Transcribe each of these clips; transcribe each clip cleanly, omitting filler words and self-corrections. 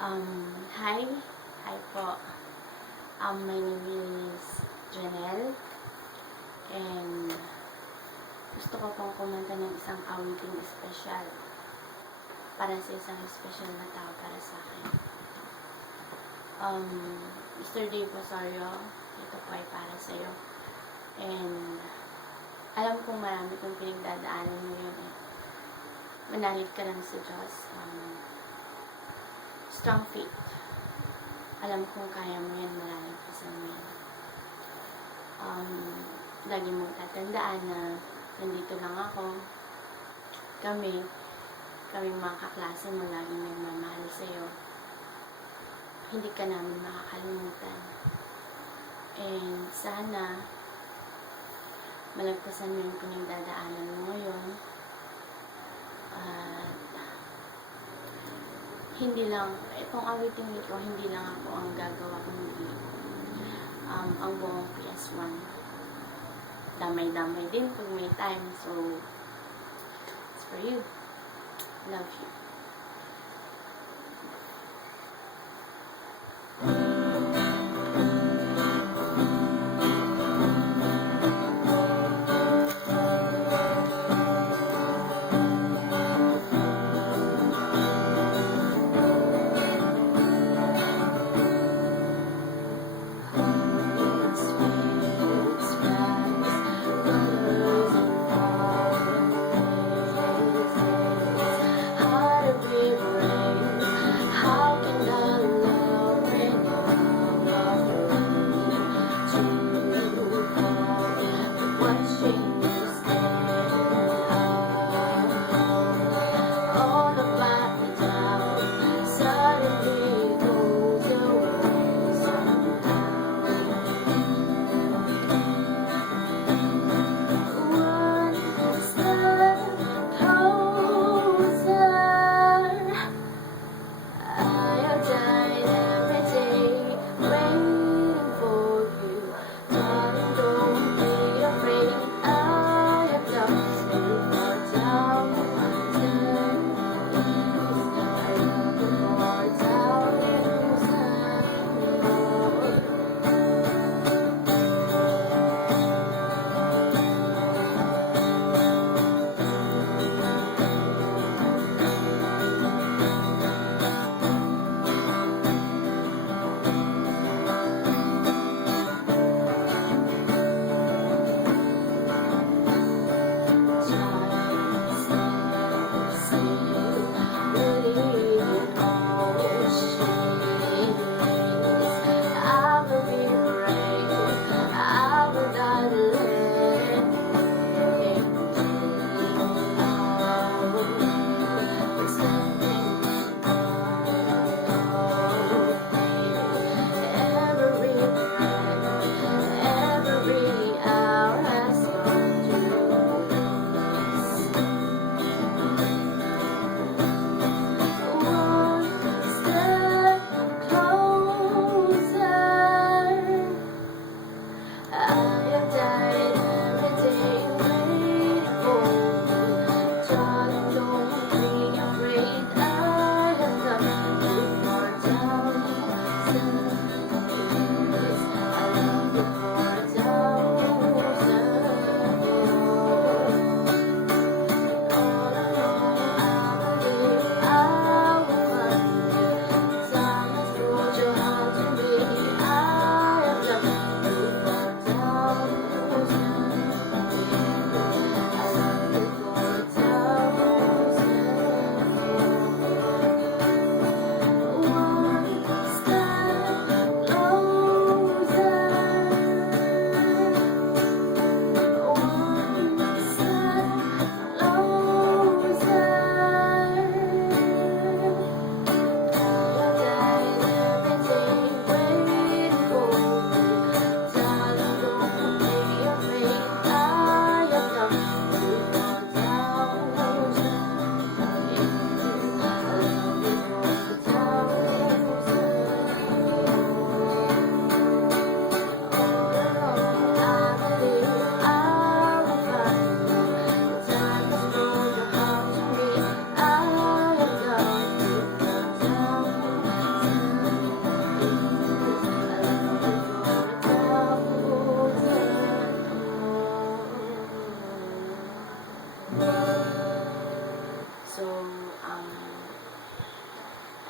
Hi. Hi po. My name is Janelle. And gusto ko pong kumanta ng isang awiting espesyal para sa isang espesyal na tao para sa akin. Mr. Dave Osorio, ito po ay para sa'yo. And alam kong marami kong pinagdadaanan mo yun eh. Manalig ka lang sa Diyos. Strong faith. Alam kong kaya mo yan, malalagpasan mo yan. Lagi mong tatandaan na nandito lang ako. Kami mga kaklase mo, laging nagmamahal sa'yo. Hindi ka namin makakalimutan. And sana malagpasan mo yung pinagdadaanan mo ngayon. At hindi lang, itong awiting ito, hindi lang ako ang gagawa kundi ang buong PS1. Damay-damay din pag may time. So, it's for you. Love you.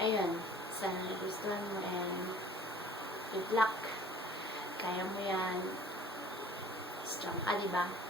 Ayun, sana nagustuhan mo and good luck. Kaya mo yan. Strong ka, diba?